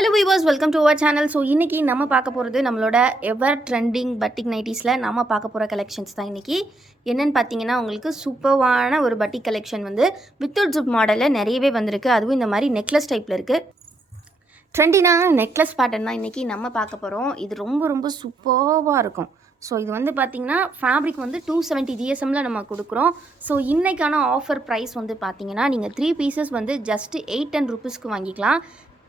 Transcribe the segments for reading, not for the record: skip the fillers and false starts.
Hello viewers, welcome to our channel. So இன்றைக்கி நம்ம பார்க்க போகிறது நம்மளோட எவர் ட்ரெண்டிங் பட்டிக் நைட்டிஸில் நம்ம பார்க்க போகிற கலெக்ஷன்ஸ் தான். இன்றைக்கி என்னென்னு பார்த்தீங்கன்னா, உங்களுக்கு சூப்பர்வான ஒரு பட்டிக் கலெக்ஷன் வந்து வித்தவுட் ஜிப் மாடலில் நிறையவே வந்திருக்கு. அதுவும் இந்த மாதிரி நெக்லஸ் டைப்பில் இருக்குது. ட்ரெண்டினான நெக்லஸ் பேட்டர்ன் தான் இன்றைக்கி நம்ம பார்க்க போகிறோம். இது ரொம்ப ரொம்ப சூப்பர்வாக இருக்கும். ஸோ இது வந்து பார்த்திங்கன்னா ஃபேப்ரிக் வந்து 270 GSMல நம்ம கொடுக்குறோம். ஸோ இன்றைக்கான ஆஃபர் ப்ரைஸ் வந்து பார்த்திங்கன்னா, நீங்கள் 3 பீசஸ் வந்து ஜஸ்ட் 810 ருபீஸ்க்கு வாங்கிக்கலாம்.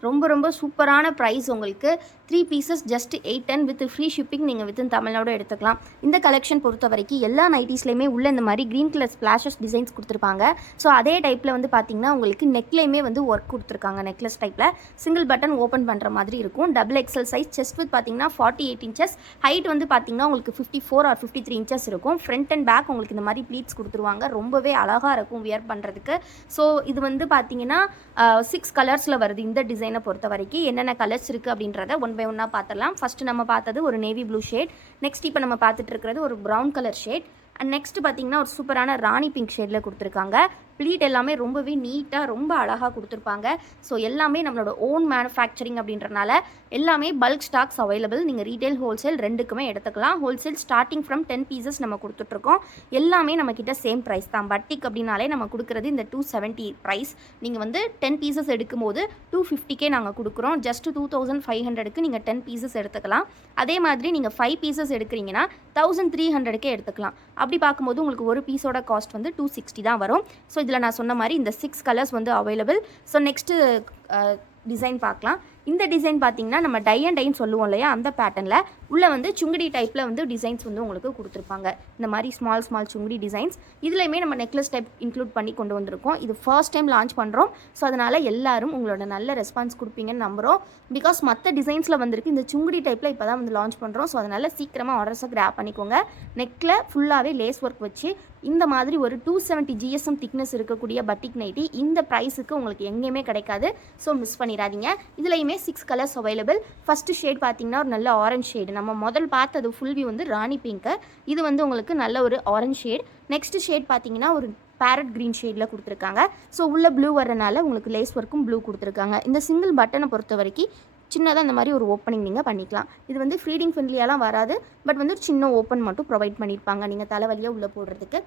ரொம்ப ரொம்ப சூப்பரான ப்ரைஸ். உங்களுக்கு 3 pieces just 810 with free shipping. நீங்கள் வித்தின் தமிழ்நாடு எடுத்துக்கலாம். இந்த கலெக்ஷன் பொறுத்த வரைக்கும் எல்லா நைட்டிஸ்லையுமே உள்ள இந்த மாதிரி க்ரீன் கலர் ஸ்ப்ளாஷஸ் டிசைன்ஸ் கொடுத்துருப்பாங்க. ஸோ அதே டைப்பில் வந்து பார்த்திங்கன்னா உங்களுக்கு நெக்லையுமே வந்து ஒர்க் கொடுத்துருக்காங்க. நெக்லஸ் டைப்பில் சிங்கிள் பட்டன் ஓப்பன் பண்ணுற மாதிரி இருக்கும். Double XL size. Chest width பார்த்திங்கன்னா 48 இன்ச்சஸ். ஹைட் வந்து பார்த்திங்கன்னா உங்களுக்கு 54 ஆர் 53 இன்ச்சஸ் இருக்கும். ஃப்ரண்ட் அண்ட் பேக் உங்களுக்கு இந்த மாதிரி ப்ளீட்ஸ் கொடுத்துருவாங்க. ரொம்பவே அழகாக இருக்கும் வியர் பண்ணுறதுக்கு. ஸோ இது வந்து பார்த்திங்கன்னா 6 கலர்ஸில் வருது. இந்த டிசைனை பொறுத்த வரைக்கும் என்னென்ன கலர்ஸ் இருக்குது அப்படின்றத ஒன் பை ஒன்னாக பார்த்துடலாம். ஃபஸ்ட்டு நம்ம பார்த்தது ஒரு நேவி ப்ளூ ஷேட். நெக்ஸ்ட் இப்போ நம்ம பார்த்துட்டு இருக்கிறது ஒரு brown colour shade. And next பார்த்திங்கன்னா ஒரு சூப்பரான ராணி பிங்க் ஷேடில் கொடுத்துருக்காங்க. ப்ளீட் எல்லாமே ரொம்பவே நீட்டாக ரொம்ப அழகாக கொடுத்துருப்பாங்க. ஸோ எல்லாமே நம்மளோட ஓன் மேனுஃபேக்சரிங் அப்படின்றனால எல்லாமே பல்க் ஸ்டாக்ஸ் அவைலபிள். நீங்கள் ரீட்டைல் ஹோல்சேல் ரெண்டுக்குமே எடுத்துக்கலாம். ஹோல்சேல் ஸ்டார்டிங் ஃப்ரம் 10 பீசஸ் நம்ம கொடுத்துட்ருக்கோம். எல்லாமே நம்மக்கிட்ட சேம் ப்ரைஸ் தான். பட்டிக் அப்படின்னாலே நம்ம கொடுக்குறது இந்த 270 ப்ரைஸ். நீங்கள் வந்து 10 பீசஸ் எடுக்கும்போது 250K நாங்கள் கொடுக்குறோம். ஜஸ்ட் 2500க்கு நீங்கள் 10 பீசஸ் எடுத்துக்கலாம். அதே மாதிரி நீங்கள் 5 பீசஸ் எடுக்கிறீங்கன்னா 1300K எடுத்துக்கலாம். அப்படி பார்க்கும்போது உங்களுக்கு ஒரு பீஸோட காஸ்ட் வந்து 260 தான் வரும். ஸோ இதில் நான் சொன்ன மாதிரி இந்த 6 கலர்ஸ் வந்து அவைலபிள். ஸோ நெக்ஸ்ட்டு டிசைன் பார்க்கலாம். இந்த டிசைன் பார்த்தீங்கன்னா நம்ம டை அண்ட் டைன்னு சொல்லுவோம் இல்லையா, அந்த பேட்டர்னில் உள்ளே வந்து சுங்குடி டைப்பில் வந்து டிசைன்ஸ் வந்து உங்களுக்கு கொடுத்துருப்பாங்க. இந்த மாதிரி ஸ்மால் சுங்குடி டிசைன்ஸ். இதுலையுமே நம்ம நெக்லஸ் டைப் இன்க்ளூட் பண்ணி கொண்டு வந்திருக்கோம். இது ஃபர்ஸ்ட் டைம் லான்ச் பண்ணுறோம். ஸோ அதனால் எல்லாரும் உங்களோட நல்ல ரெஸ்பான்ஸ் கொடுப்பீங்கன்னு நம்புகிறோம். பிகாஸ் மற்ற டிசைன்ஸில் வந்திருக்கு, இந்த சுங்குடி டைப்பில் இப்போ தான் வந்து லான்ச் பண்ணுறோம். ஸோ அதனால் சீக்கிரமாக ஆர்டர்ஸை கிராப் பண்ணிக்கோங்க. நெக்கில் ஃபுல்லாகவே லேஸ் ஒர்க் வச்சு இந்த மாதிரி ஒரு 270 GSM திக்னஸ் இருக்கக்கூடிய பட்டிக் நைட்டி இந்த ப்ரைஸுக்கு உங்களுக்கு எங்கேயுமே கிடைக்காது. ஸோ மிஸ் பண்ணிடாதீங்க. இதுலையுமே 6 கலர்ஸ் அவைலபிள். ஃபஸ்ட்டு ஷேட் பார்த்தீங்கன்னா ஒரு நல்ல ஆரஞ்ச் ஷேடு. நம்ம முதல் பார்த்தது ஃபுல் வியூ வந்து ராணி பிங்க்கு. இது வந்து உங்களுக்கு நல்ல ஒரு ஆரஞ்ச் ஷேட். நெக்ஸ்ட் ஷேட் பார்த்தீங்கன்னா ஒரு பேரட் க்ரீன் ஷேடில் கொடுத்துருக்காங்க. ஸோ உள்ள ப்ளூ வரனால உங்களுக்கு லேஸ் ஒர்க்கும் ப்ளூ கொடுத்துருக்காங்க. இந்த சிங்கிள் பட்டனை பொறுத்த வரைக்கும் சின்னதாக இந்த மாதிரி ஒரு ஓப்பனிங் நீங்கள் பண்ணிக்கலாம். இது வந்து ஃபீடிங் ஃப்ரெண்ட்லியாலாம் வராது. பட் வந்து ஒரு சின்ன ஓப்பன் மட்டும் ப்ரொவைட் பண்ணியிருப்பாங்க நீங்கள் தலைவலியாக உள்ளே போடுறதுக்கு.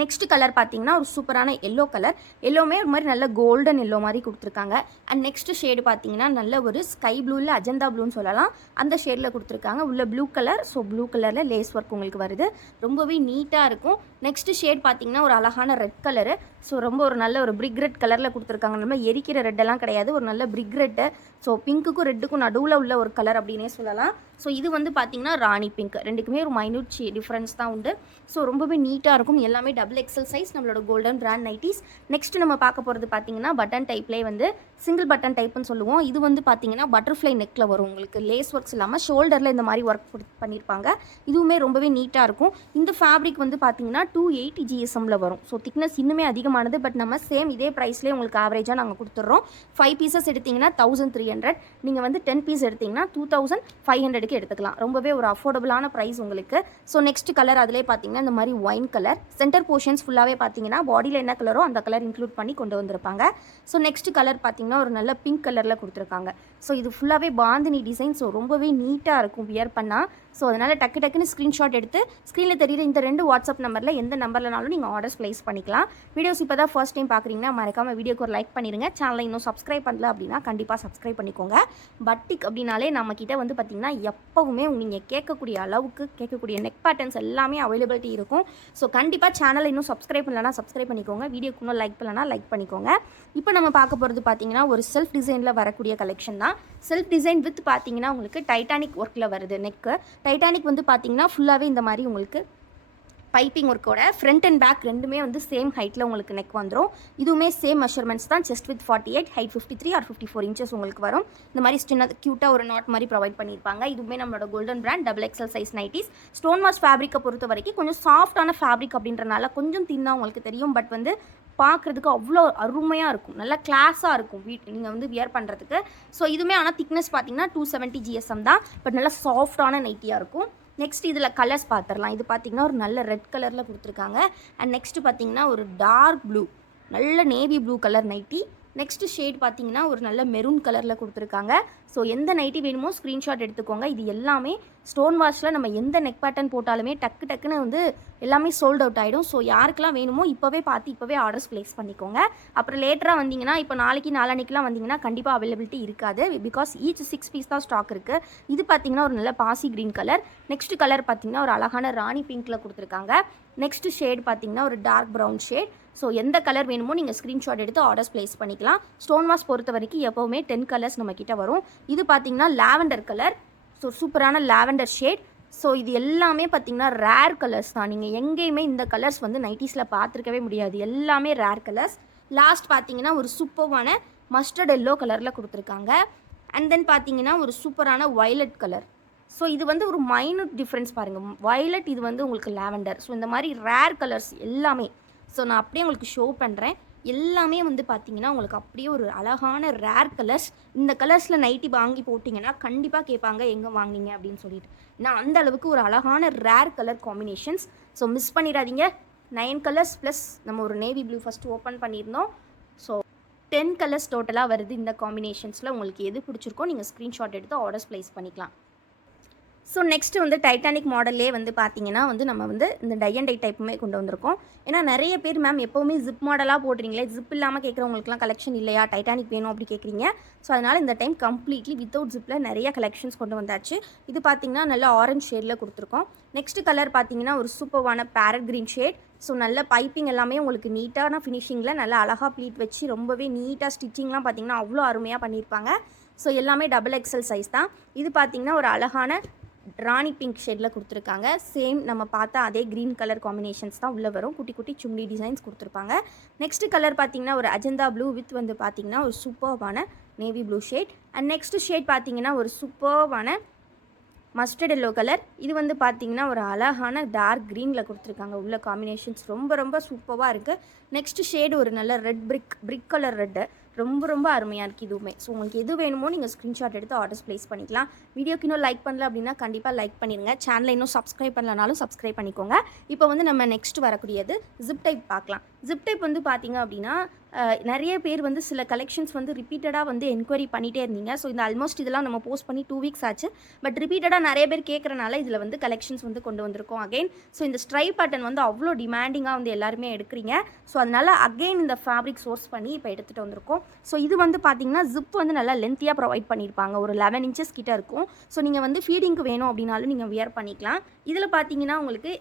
நெக்ஸ்ட் கலர் பார்த்தீங்கன்னா ஒரு சூப்பரான எல்லோ கலர். எல்லோமே ஒரு மாதிரி நல்ல கோல்டன் எல்லோ மாதிரி கொடுத்துருக்காங்க. அண்ட் நெக்ஸ்ட் ஷேடு பார்த்தீங்கன்னா நல்ல ஒரு ஸ்கை ப்ளூவில் அஜந்தா ப்ளூன்னு சொல்லலாம், அந்த ஷேடில் கொடுத்துருக்காங்க. உள்ள ப்ளூ கலர். ஸோ ப்ளூ கலரில் லேஸ் ஒர்க் உங்களுக்கு வருது. ரொம்பவே நீட்டாக இருக்கும். நெக்ஸ்ட் ஷேட் பார்த்தீங்கன்னா ஒரு அழகான ரெட் கலரு. ஸோ ரொம்ப ஒரு நல்ல ஒரு பிரிக் ரெட் கலரில் கொடுத்துருக்காங்க. நம்ம எரிக்கிற ரெட்டெல்லாம் கிடையாது, ஒரு நல்ல பிரிக் ரெட்டு. ஸோ பிங்க்குக்கும் ரெட்டுக்கும் நடுவில் உள்ள ஒரு கலர் அப்படின்னே சொல்லலாம். ஸோ இது வந்து பார்த்திங்கன்னா ராணி பிங்க். ரெண்டுக்குமே ஒரு மைன்யூட் டிஃப்ரென்ஸ் தான் உண்டு. ஸோ ரொம்பவே நீட்டாக இருக்கும். எல்லாமே டபுள் எக்ஸல் சைஸ் நம்மளோட கோல்டன் பிராண்ட் நைட்டிஸ். நெக்ஸ்ட் நம்ம பார்க்க போகிறது பார்த்திங்கன்னா பட்டன் டைப்லேயே வந்து சிங்கிள் பட்டன் டைப்புன்னு சொல்லுவோம். இது வந்து பார்த்திங்கன்னா பட்டர்ஃப்ளை நெக்கில் வரும். உங்களுக்கு லேஸ் ஒர்க்ஸ் இல்லாமல் ஷோல்டரில் இந்த மாதிரி ஒர்க் பண்ணியிருப்பாங்க. இதுவுமே ரொம்பவே நீட்டாக இருக்கும். இந்த ஃபேப்ரிக் வந்து பார்த்திங்கன்னா 280 GSMல வரும். ஸோ திக்னஸ் இன்னுமே அதிகமானது. பட் நம்ம சேம் இதே ப்ரைஸ்லேயே உங்களுக்கு ஆவரேஜாக நாங்கள் கொடுத்துட்றோம். 5 பீசஸ் எடுத்திங்கன்னா 1300. நீங்கள் வந்து 10 பீஸ் எடுத்திங்கன்னா 2500க்கு எடுத்துக்கலாம். ரொம்பவே ஒரு அஃபோர்டபுளான ப்ரைஸ் உங்களுக்கு. ஸோ நெக்ஸ்ட் கலர் அதிலே பார்த்தீங்கன்னா இந்த மாதிரி ஒயின் கலர். சென்டர் போர்ஷன்ஸ் ஃபுல்லாகவே பார்த்தீங்கன்னா பாடியில் என்ன கலரோ அந்த கலர் இன்க்ளூட் பண்ணி கொண்டு வந்திருப்பாங்க. ஸோ நெக்ஸ்ட் கலர் பார்த்தீங்கன்னா ஒரு நல்ல பிங்க் கலரில் கொடுத்துருக்காங்க. ஸோ இது ஃபுல்லாகவே பாந்தினி டிசைன். ஸோ ரொம்பவே நீட்டாக இருக்கும் வியர் பண்ணால். ஸோ அதனால் டக்குன்னு ஸ்க்ரீன்ஷாட் எடுத்து ஸ்க்ரீனில் தெரியுற இந்த 2 வாட்ஸ்அப் நம்பரில் எந்த நம்பர்லனாலும் நீங்கள் ஆர்டர்ஸ் ப்ளேஸ் பண்ணிக்கலாம். வீடியோஸ் இப்போ தான் ஃபர்ஸ்ட் டைம் பார்க்குறீங்கன்னா மறக்காமல் வீடியோக்கு ஒரு லைக் பண்ணிடுங்க. சேனலை இன்னும் சப்ஸ்கிரைப் பண்ணல அப்படின்னா கண்டிப்பாக சப்ஸ்கிரைப் பண்ணிக்கோங்க. பட்டிக் அப்படின்னாலே நம்மக்கிட்ட வந்து பார்த்திங்கன்னா எப்போவுமே நீங்கள் கேட்கக்கூடிய அளவுக்கு கேட்கக்கூடிய நெக் பேட்டர்ன்ஸ் எல்லாமே அவைலபிலிட்டி இருக்கும். ஸோ கண்டிப்பாக சேனலை இன்னும் சப்ஸ்கிரைப் பண்ணலன்னா சப்ஸ்கிரைப் பண்ணிக்கோங்க. வீடியோக்கு இன்னும் லைக் பண்ணலன்னா லைக் பண்ணிக்கோங்க. இப்போ நம்ம பார்க்க போகிறது பார்த்தீங்கன்னா ஒரு செல்ஃப் டிசைனில் வரக்கூடிய கலெக்ஷன் தான். செல்ஃப் டிசைன் வித் பார்த்தீங்கன்னா உங்களுக்கு டைட்டானிக் ஒர்க்கில் வருது. நெக்கு டைட்டானிக் வந்து பார்த்தீங்கன்னா ஃபுல்லாகவே இந்த மாதிரி உங்களுக்கு பைப்பிங் ஒர்க்கோட ஃப்ரண்ட் அண்ட் பேக் ரெண்டுமே வந்து சேம் ஹைட்டில் உங்களுக்கு நெக் வந்துடும். இதுவுமே சேம் மெஷர்மெண்ட்ஸ் தான். Chest width 48, height 53 or 54 inches உங்களுக்கு வரும். இந்த மாதிரி சின்ன க்யூட்டாக ஒரு நாட் மாதிரி ப்ரொவைட் பண்ணியிருப்பாங்க. இதுவுமே நம்மளோட golden brand double XL size nighties. Stone wash ஃபேப்ரிக்கை பொறுத்த வரைக்கும் கொஞ்சம் சாஃப்டான ஃபேப்ரிக் அப்படின்றனால கொஞ்சம் தின்னாக உங்களுக்கு தெரியும். பட் வந்து பார்க்குறதுக்கு அவ்வளோ அருமையாக இருக்கும். நல்லா கிளாஸாக இருக்கும் நீங்கள் வந்து வியர் பண்ணுறதுக்கு. ஸோ இதுவுமே ஆனால் திக்னஸ் பார்த்தீங்கன்னா 270 GSM தான். பட் நல்லா சாஃப்டான நைட்டியாக இருக்கும். நெக்ஸ்ட் இதில் கலர்ஸ் பார்த்துடலாம். இது பார்த்திங்கன்னா ஒரு நல்ல ரெட் கலரில் கொடுத்துருக்காங்க. அண்ட் நெக்ஸ்ட்டு பார்த்திங்கன்னா ஒரு டார்க் ப்ளூ, நல்ல navy blue colour nightie. Next shade பார்த்தீங்கன்னா ஒரு நல்ல மெரூன் கலரில் கொடுத்துருக்காங்க. ஸோ எந்த நைட்டி வேணுமோ ஸ்க்ரீன்ஷாட் எடுத்துக்கோங்க. இது எல்லாமே ஸ்டோன் வாஷில் நம்ம எந்த நெக் பேட்டர்ன் போட்டாலுமே டக்குன்னு வந்து எல்லாமே சோல்ட் அவுட் ஆகிடும். ஸோ யாருக்கெல்லாம் வேணுமோ இப்போவே பார்த்து இப்போவே ஆர்டர்ஸ் ப்ளேஸ் பண்ணிக்கோங்க. அப்புறம் லேட்டராக வந்தீங்கன்னா இப்போ நாளைக்கு நாளான்னைக்கெலாம் வந்தீங்கன்னா கண்டிப்பாக அவைலபிலிட்டி இருக்காது. பிகாஸ் ஈச் 6 பீஸ் தான் ஸ்டாக் இருக்குது. இது பார்த்தீங்கன்னா ஒரு நல்ல பாசி க்ரீன் கலர். நெக்ஸ்ட் கலர் பார்த்தீங்கன்னா ஒரு அழகான ராணி பிங்க்கில் கொடுத்துருக்காங்க. நெக்ஸ்ட் ஷேட் பார்த்தீங்கன்னா ஒரு டார்க் ப்ரௌன் ஷேட். ஸோ எந்த கலர் வேணுமோ நீங்கள் ஸ்க்ரீன்ஷாட் எடுத்து ஆர்டர்ஸ் ப்ளேஸ் பண்ணிக்கலாம். ஸ்டோன் வாஷ் பொறுத்த வரைக்கும் எப்போவுமே 10 கலர்ஸ் நம்மக்கிட்ட வரும். இது பார்த்தீங்கன்னா லாவெண்டர் கலர். ஸோ சூப்பரான லாவெண்டர் ஷேட். ஸோ இது எல்லாமே பார்த்தீங்கன்னா ரேர் கலர்ஸ் தான். நீங்கள் எங்கேயுமே இந்த கலர்ஸ் வந்து நைட்டிஸில் பார்த்துருக்கவே முடியாது. எல்லாமே ரேர் கலர்ஸ். லாஸ்ட் பார்த்தீங்கன்னா ஒரு சூப்பரான மஸ்டர்ட் எல்லோ கலரில் கொடுத்துருக்காங்க. அண்ட் தென் பார்த்தீங்கன்னா ஒரு சூப்பரான வயலட் கலர். ஸோ இது வந்து ஒரு மைனூட் டிஃப்ரென்ஸ் பாருங்கள். வயலட், இது வந்து உங்களுக்கு லாவெண்டர். ஸோ இந்த மாதிரி ரேர் கலர்ஸ் எல்லாமே ஸோ நான் அப்படியே உங்களுக்கு ஷோ பண்ணுறேன். எல்லாமே வந்து பார்த்தீங்கன்னா உங்களுக்கு அப்படியே ஒரு அழகான ரேர் கலர்ஸ். இந்த கலர்ஸில் நைட்டி வாங்கி போட்டிங்கன்னா கண்டிப்பாக கேட்பாங்க எங்கே வாங்கினீங்க அப்படின்னு சொல்லிட்டு. ஏன்னா அந்த அளவுக்கு ஒரு அழகான rare colour combinations. So miss பண்ணிடாதீங்க. 9 கலர்ஸ் ப்ளஸ் நம்ம ஒரு நேவி ப்ளூ ஃபஸ்ட்டு ஓப்பன் பண்ணியிருந்தோம். ஸோ 10 கலர்ஸ் டோட்டலாக வருது. இந்த காம்பினேஷன்ஸில் உங்களுக்கு எது பிடிச்சிருக்கோ நீங்கள் ஸ்க்ரீன்ஷாட் எடுத்து ஆர்டர்ஸ் ப்ளேஸ் பண்ணிக்கலாம். ஸோ நெக்ஸ்ட்டு வந்து டைட்டானிக் மாடல்லே வந்து பார்த்தீங்கன்னா வந்து நம்ம வந்து இந்த டை அண்ட் டை டைப்புமே கொண்டு வந்திருக்கோம். ஏன்னா நிறைய பேர் மேம் எப்போவுமே ஜிப் மாடலாக போடுறீங்களே, ஜிப் இல்லாமல் கேட்குறவங்களுக்குலாம் கலெக்ஷன் இல்லையா, டைட்டானிக் வேணும் அப்படி கேட்குறீங்க. ஸோ அதனால் இந்த டைம் கம்ப்ளீட்லி வித்தவுட் ஜிப்பில் நிறைய கலெக்ஷன்ஸ் கொண்டு வந்தாச்சு. இது பார்த்தீங்கன்னா நல்ல ஆரஞ்ச் ஷேடில் கொடுத்துருக்கோம். நெக்ஸ்ட் கலர் பார்த்தீங்கன்னா ஒரு சூப்பரான பேரட் க்ரீன் ஷேட். ஸோ நல்ல பைப்பிங் எல்லாமே உங்களுக்கு நீட்டான ஃபினிஷிங்கில் நல்லா அழகாக ப்ளீட் வச்சு ரொம்பவே நீட்டாக ஸ்டிச்சிங்லாம் பார்த்தீங்கன்னா அவ்வளோ அருமையாக பண்ணியிருப்பாங்க. ஸோ எல்லாமே டபுள் எக்ஸல் சைஸ் தான். இது பார்த்தீங்கன்னா ஒரு அழகான ராணி பிங்க் ஷேடில் கொடுத்துருக்காங்க. சேம் நம்ம பார்த்தா அதே க்ரீன் கலர் காம்பினேஷன்ஸ் தான் உள்ளே வரும். குட்டி குட்டி சும்டி டிசைன்ஸ் கொடுத்துருப்பாங்க. நெக்ஸ்ட் கலர் பார்த்தீங்கன்னா ஒரு அஜந்தா ப்ளூ வித் வந்து பார்த்தீங்கன்னா ஒரு சூப்பர்வான navy blue shade. And next shade பார்த்தீங்கன்னா ஒரு சூப்பர்வான மஸ்டர்ட் எல்லோ கலர். இது வந்து பார்த்தீங்கன்னா ஒரு அழகான டார்க் க்ரீனில் கொடுத்துருக்காங்க. உள்ள காம்பினேஷன்ஸ் ரொம்ப சூப்பராக இருக்குது. நெக்ஸ்ட் ஷேடு ஒரு நல்ல ரெட் பிரிக் கலர் ரெட்டு. ரொம்ப அருமையாக இருக்குது இதுவுமே. ஸோ உங்களுக்கு எது வேணுமோ நீங்கள் ஸ்க்ரீன்ஷாட் எடுத்து ஆர்டர்ஸ் ப்ளேஸ் பண்ணிக்கலாம். வீடியோக்கு இன்னும் லைக் பண்ணல அப்படின்னா கண்டிப்பாக லைக் பண்ணிடுங்க. சேனலை இன்னும் சப்ஸ்கிரைப் பண்ணலனாலும் சப்ஸ்கிரைப் பண்ணிக்கோங்க. இப்போ வந்து நம்ம நெக்ஸ்ட் வரக்கூடியது ஜிப் டைப் பார்க்கலாம். ஜிப் டைப் வந்து பார்த்தீங்க அப்படின்னா நிறைய பேர் வந்து சில கலெக்ஷன்ஸ் வந்து ரிப்பீட்டடாக வந்து என்கொயரி பண்ணிகிட்டே இருந்தீங்க. ஸோ இந்த ஆல்மோஸ்ட் இதெல்லாம் நம்ம போஸ்ட் பண்ணி 2 வீக்ஸ் ஆச்சு. பட் ரிப்பீட்டடாக நிறைய பேர் கேட்குறனால இதில் வந்து கலெக்ஷன்ஸ் வந்து கொண்டு வந்திருக்கோம் அகைன். ஸோ இந்த ஸ்ட்ரைப் பேட்டர்ன் வந்து அவ்வளோ டிமாண்டிங்காக வந்து எல்லாருமே எடுக்கிறீங்க. ஸோ அதனால் அகைன் இந்த ஃபேப்ரிக் சோர்ஸ் பண்ணி இப்போ எடுத்துகிட்டு வந்திருக்கோம். ஸோ இது வந்து பார்த்தீங்கன்னா ஜிப் வந்து நல்லா லென்த்தியாக ப்ரொவைட் பண்ணியிருப்பாங்க. ஒரு 11 இன்ச்சஸ் கிட்ட இருக்கும். ஸோ நீங்கள் வந்து ஃபீடிங்க்கு வேணும் அப்படின்னாலும் நீங்கள் வியர் பண்ணிக்கலாம். இதில் பார்த்தீங்கன்னா உங்களுக்கு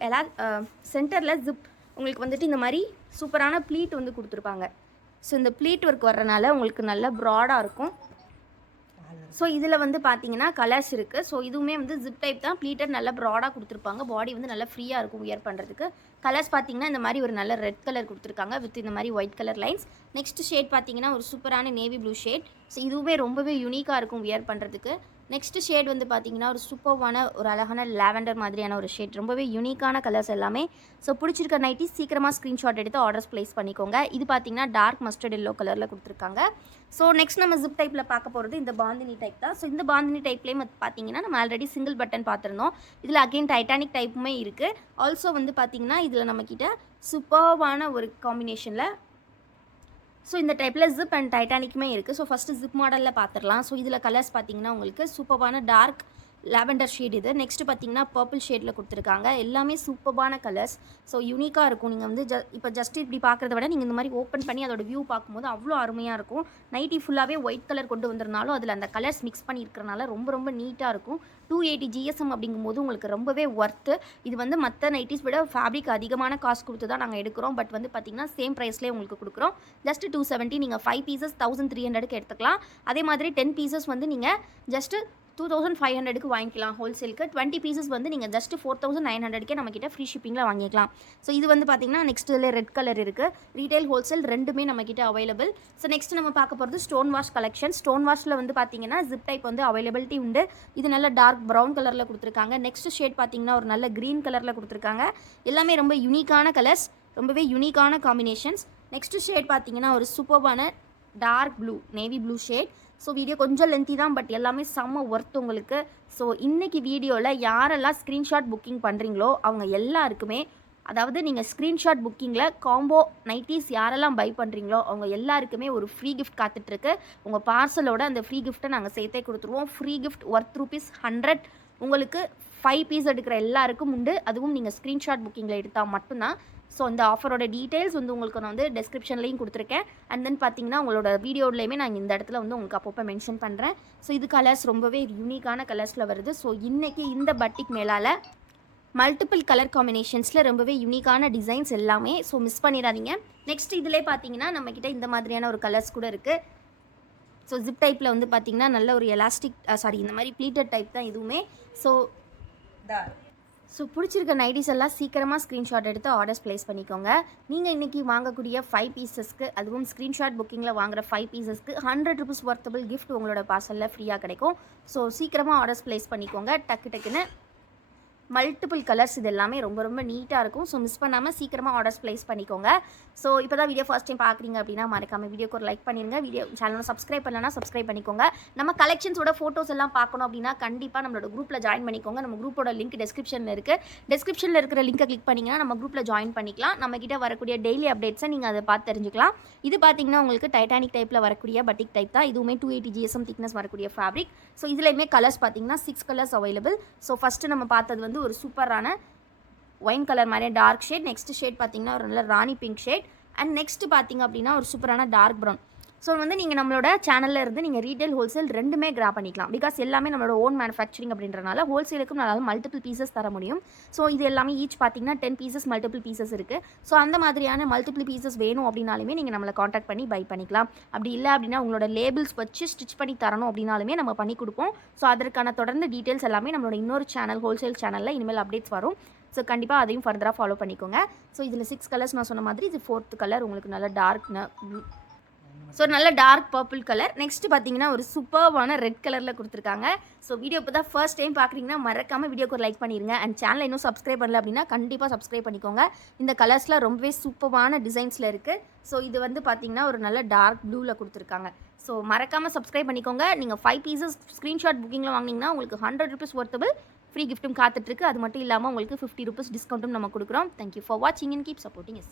சென்டரில் ஜிப் உங்களுக்கு வந்துட்டு இந்த மாதிரி சூப்பரான ப்ளீட் வந்து கொடுத்துருப்பாங்க. ஸோ இந்த ப்ளீட் ஒர்க் வர்றனால உங்களுக்கு நல்ல ப்ராடாக இருக்கும். ஸோ இதில் வந்து பார்த்தீங்கன்னா கலர்ஸ் இருக்குது. ஸோ இதுவுமே வந்து ஜிப் டைப் தான். ப்ளீட்டட் நல்லா ப்ராடாக கொடுத்துருப்பாங்க. பாடி வந்து நல்லா ஃப்ரீயாக இருக்கும் வியர் பண்ணுறதுக்கு. கலர்ஸ் பார்த்தீங்கன்னா இந்த மாதிரி ஒரு நல்ல ரெட் கலர் கொடுத்துருக்காங்க வித் இந்த மாதிரி white colour lines. Next shade பார்த்தீங்கன்னா ஒரு சூப்பரான நேவி ப்ளூ ஷேட். ஸோ இதுவுமே ரொம்பவே யூனிக்காக இருக்கும் வியர் பண்ணுறதுக்கு. நெக்ஸ்ட் ஷேட் வந்து பார்த்தீங்கன்னா ஒரு சூப்பர்வான ஒரு அழகான லாவெண்டர் மாதிரியான ஒரு ஷேட். ரொம்பவே யூனிக்கான கலர்ஸ் எல்லாமே. ஸோ பிடிச்சிருக்க நைட்டி சீக்கிரமாக ஸ்க்ரீன்ஷாட் எடுத்து ஆர்டர்ஸ் ப்ளேஸ் பண்ணிக்கோங்க. இது பார்த்தீங்கன்னா டார்க் மஸ்டர்ட் எல்லோ கலரில் கொடுத்துருக்காங்க. ஸோ நெக்ஸ்ட் நம்ம ஜிப் டைப்பில் பார்க்க போகிறது இந்த பாந்தினி டைப் தான். ஸோ இந்த பாந்தினி டைப்லேயும் பார்த்தீங்கன்னா நம்ம ஆல்ரெடி சிங்கிள் பட்டன் பார்த்துருந்தோம். இதில் அகெயின் டைட்டானிக் டைப்புமே இருக்குது. ஆல்சோ வந்து பார்த்தீங்கன்னா இதில் நம்மக்கிட்ட சூப்பர்வான ஒரு காம்பினேஷனில் ஸோ இந்த டைப்பில் ஜிப் அண்ட் டைட்டானிக்குமே இருக்குது. ஸோ ஃபஸ்ட்டு ஜிப் மாடலில் பார்த்துடலாம். ஸோ இதில் கலர்ஸ் பார்த்தீங்கன்னா உங்களுக்கு சூப்பரான டார்க் லாவெண்டர் ஷேட். இது நெக்ஸ்ட் பார்த்தீங்கன்னா பர்பிள் ஷேடில் கொடுத்துருக்காங்க. எல்லாமே சூப்பரான கலர்ஸ். ஸோ யூனிக்காக இருக்கும். நீங்கள் வந்து இப்போ ஜஸ்ட் இப்படி பார்க்குறத விட நீங்கள் இந்த மாதிரி ஓப்பன் பண்ணி அதோட வியூ பார்க்கும்போது அவ்வளோ அருமையாக இருக்கும். நைட்டி ஃபுல்லாகவே ஒயிட் கலர் கொண்டு வந்திருந்தாலும் அதில் அந்த கலர்ஸ் மிக்ஸ் பண்ணியிருக்கிறனால ரொம்ப நீட்டாக இருக்கும். 280 GSM அப்படிங்கும்போது உங்களுக்கு ரொம்பவே ஒர்த்து. இது வந்து மற்ற நைட்டிஸ் விட ஃபேப்ரிக் அதிகமான காஸ்ட் கொடுத்து தான் நாங்கள் எடுக்கிறோம். பட் வந்து பார்த்திங்கன்னா சேம் ப்ரைஸ்லேயே உங்களுக்கு கொடுக்குறோம். ஜஸ்ட் 270. நீங்கள் 5 பீசஸ் 1300க்கு எடுத்துக்கலாம். அதே மாதிரி 10 பீசஸ் வந்து நீங்கள் ஜஸ்ட்டு 2500க்கு வாங்கிக்கலாம் ஹோல்சேலுக்கு. 20 பீசஸ் வந்து நீங்கள் ஜஸ்ட் 4900க்கே நம்மக்கிட்ட ஃப்ரீ ஷிப்பிங்கில் வாங்கிக்கலாம். ஸோ இது வந்து பார்த்திங்கன்னா நெக்ஸ்ட் இதில் ரெட் கலர் இருக்குது. ரீட்டைல் ஹோல்சேல் ரெண்டுமே நம்மக்கிட்ட அவைலபிள். ஸோ நெக்ஸ்ட் நம்ம பார்க்க போகிறது ஸ்டோன் வாஷ் கலெக்ஷன். ஸ்டோன் வாஷில் வந்து பார்த்திங்கன்னா ஜிப் டைப் வந்து அவைலபிலிட்டி உண்டு. இது நல்ல டார்க் ப்ரௌன் கலரில் கொடுத்துருக்காங்க. நெக்ஸ்ட் ஷேட் பார்த்திங்கன்னா ஒரு நல்ல க்ரீன் கலரில் கொடுத்துருக்காங்க. எல்லாமே ரொம்ப யூனிக்கான கலர்ஸ், ரொம்பவே யூனிக்கான காம்பினேஷன்ஸ். நெக்ஸ்ட் ஷேட் பார்த்திங்கன்னா ஒரு சூப்பரான dark blue navy blue shade. So video கொஞ்சம் லென்த்தி தான், பட் எல்லாமே செம்ம ஒர்த் உங்களுக்கு. ஸோ இன்றைக்கி வீடியோவில் யாரெல்லாம் ஸ்க்ரீன்ஷாட் புக்கிங் பண்ணுறீங்களோ அவங்க எல்லாருக்குமே அதாவது நீங்கள் ஸ்க்ரீன்ஷாட் புக்கிங்கில் காம்போ நைட்டிஸ் யாரெல்லாம் பை பண்ணுறீங்களோ அவங்க எல்லாருக்குமே ஒரு ஃப்ரீ கிஃப்ட் காத்துட்ருக்கு. உங்கள் பார்சலோட அந்த ஃப்ரீ கிஃப்ட்டை நாங்கள் சேர்த்தே கொடுத்துருவோம். ஃப்ரீ கிஃப்ட் ஒர்த் ₹100 உங்களுக்கு 5 பீஸ் எடுக்கிற எல்லாருக்கும் உண்டு. அதுவும் நீங்கள் ஸ்க்ரீன்ஷாட் புக்கிங்கில் எடுத்தால் மட்டும்தான். ஸோ இந்த ஆஃபரோட டீட்டெயில்ஸ் வந்து உங்களுக்கு நான் வந்து டெஸ்கிரிப்ஷன்லையும் கொடுத்துருக்கேன். அண்ட் தென் பார்த்தீங்கன்னா உங்களோட வீடியோலையுமே நான் இந்த இடத்துல வந்து உங்களுக்கு அப்பப்போ மென்ஷன் பண்ணுறேன். ஸோ இது கலர்ஸ் ரொம்பவே யூனிக்கான கலர்ஸில் வருது. ஸோ இன்றைக்கி இந்த பட்டிக் மேலால் மல்டிபிள் கலர் காம்பினேஷன்ஸில் ரொம்பவே யூனிக்கான டிசைன்ஸ் எல்லாமே. ஸோ மிஸ் பண்ணிடாதீங்க. நெக்ஸ்ட் இதிலே பார்த்தீங்கன்னா நம்மக்கிட்ட இந்த மாதிரியான ஒரு கலர்ஸ் கூட இருக்குது. ஸோ ஜிப் டைப்பில் வந்து பார்த்திங்கன்னா நல்ல ஒரு எலாஸ்டிக் இந்த மாதிரி ப்ளீட்டட் டைப் தான் இதுவுமே. ஸோ பிடிச்சிருக்க நைட்டிஸ் எல்லாம் சீக்கிரமாக ஸ்க்ரீன்ஷாட் எடுத்து ஆர்டர்ஸ் ப்ளேஸ் பண்ணிக்கோங்க. நீங்கள் இன்றைக்கி வாங்கக்கூடிய 5 பீசஸ்க்கு, அதுவும் ஸ்க்ரீன்ஷாட் புக்கிங்கில் வாங்குகிற 5 பீசஸ்க்கு ₹100 ஒர்த்தபிள் கிஃப்ட் உங்களோட பார்சலில் ஃப்ரீயாக கிடைக்கும். ஸோ சீக்கிரமாக ஆர்டர்ஸ் ப்ளேஸ் பண்ணிக்கோங்க. டக்குன்னு மல்டிபிள் கலர்ஸ் இது எல்லாமே ரொம்ப ரொம்ப நீட்டாக இருக்கும். ஸோ மிஸ் பண்ணாமல் சீக்கிரமாக ஆர்டர்ஸ் ப்ளேஸ் பண்ணிக்கோங்க. ஸோ இப்போ தான் வீடியோ ஃபர்ஸ்ட் டைம் பார்க்குறீங்க அப்படின்னா மறக்காமல் வீடியோக்கு ஒரு லைக் பண்ணிடுங்க. வீடியோ சேனலை சப்ஸ்கிரைப் பண்ணலன்னா சப்ஸ்கிரைப் பண்ணிக்கோங்க. நம்ம கலெக்ஷன்ஸோட ஃபோட்டோஸ் எல்லாம் பார்க்கணும் அப்படின்னா கண்டிப்பாக நம்மளோட குரூப்பில் ஜாயின் பண்ணிக்கோங்க. நம்ம குரூப்போட லிங்க் டிஸ்கிரிப்ஷனில் இருக்குது. டிஸ்கிரிப்ஷனில் இருக்கிற லிங்கை கிளிக் பண்ணிங்கன்னா நம்ம குரூப்பில் ஜாயின் பண்ணிக்கலாம். நம்மக்கிட்ட வரக்கூடிய டெய்லி அப்டேட்ஸை நீங்கள் அதை பார்த்து தெரிஞ்சுக்கலாம். இது பார்த்தீங்கன்னா உங்களுக்கு டைட்டானிக் டைப்பில் வரக்கூடிய பட்டிக் டைப் தான். இதுவுமே 280 GSM திக்னஸ் வரக்கூடிய ஃபேப்ரிக். ஸோ இதுலேயுமே கலர்ஸ் பார்த்தீங்கன்னா 6 கலர்ஸ் அவைலபிள். ஸோ ஃபஸ்ட்டு நம்ம பார்த்தது வந்து ஒரு சூப்பரான ஒயின் கலர் மாதிரி டார்க் ஷேட். நெக்ஸ்ட் ஷேட் பார்த்தீங்கன்னா ஒரு நல்ல ராணி பிங்க் ஷேட். அண்ட் நெக்ஸ்ட் பார்த்தீங்க அப்படின்னா ஒரு சூப்பரான டார்க் ப்ரௌன். ஸோ வந்து நீங்கள் நம்மளோட சேனலில் இருந்து நீங்கள் ரீட்டைல் ஹோல்சேல் ரெண்டுமே கிராப் பண்ணிக்கலாம். பிகாஸ் எல்லாமே நம்மளோட ஓன் மேனுஃபேக்சரிங் அப்படின்றனால ஹோல்சேலுக்கும் நல்லா மல்டிபிள் பீசஸ் தர முடியும். ஸோ இது எல்லாமே ஈச் பார்த்தீங்கன்னா 10 பீசஸ் மல்டிபிள் பீசஸ் இருக்குது. ஸோ அந்த மாதிரியான மல்டிபிள் பீசஸ் வேணும் அப்படின்னாலுமே நீங்கள் நம்மளை காண்டாக்ட் பண்ணி பை பண்ணிக்கலாம். அப்படி இல்லை அப்படின்னா உங்களோட லேபிள்ஸ் வச்சு ஸ்டிச் பண்ணி தரணும் அப்படின்னாலுமே நம்ம பண்ணி கொடுப்போம். ஸோ அதற்கான தொடர்ந்து டீட்டெயில்ஸ் எல்லாமே நம்மளோட இன்னொரு சேனல் ஹோல்சேல் சேனலில் இனிமேல் அப்டேட்ஸ் வரும். ஸோ கண்டிப்பாக அதையும் ஃபர்தராக ஃபாலோ பண்ணிக்கோங்க. ஸோ இதில் 6 கலர்ஸ் நான் சொன்ன மாதிரி இது 4th கலர் உங்களுக்கு நல்ல டார்க் ப்ளூ. ஸோ நல்ல டார்க் பர்பிள் கலர். நெக்ஸ்ட் பார்த்தீங்கன்னா ஒரு சூப்பர்வான ரெட் கலரில் கொடுத்துருக்காங்க. ஸோ வீடியோ இப்போ தான் ஃபர்ஸ்ட் டைம் பார்க்குறீங்கன்னா மறக்காமல் வீடியோக்கு ஒரு லைக் பண்ணிடுங்க. அண்ட் சேனலை இன்னும் சப்ஸ்கிரைப் பண்ணல அப்படின்னா கண்டிப்பாக சப்ஸ்கிரைப் பண்ணிக்கோங்க. இந்த கலர்ஸில் ரொம்பவே சூப்பர்வான டிசைன்ஸில் இருக்குது. ஸோ இது வந்து பார்த்தீங்கன்னா ஒரு நல்ல டார்க் ப்ளூவில் கொடுத்துருக்காங்க. ஸோ மறக்காமல் சப்ஸ்கிரைப் பண்ணிக்கோங்க. நீங்கள் 5 பீசஸ் ஸ்க்ரீன்ஷாட் புக்கிங்கில் வாங்கினீங்கன்னா உங்களுக்கு ₹100 ஒர்த்தபிள் ஃப்ரீ கிஃப்ட்டும் காத்துட்ருக்கு. அது மட்டும் இல்லாமல் உங்களுக்கு ₹50 டிஸ்கவுண்ட்டும் நம்ம கொடுக்குறோம். தேங்க்யூ ஃபார் வாட்சிங் அண்ட் கீப் சப்போர்ட்டிங் எஸ்.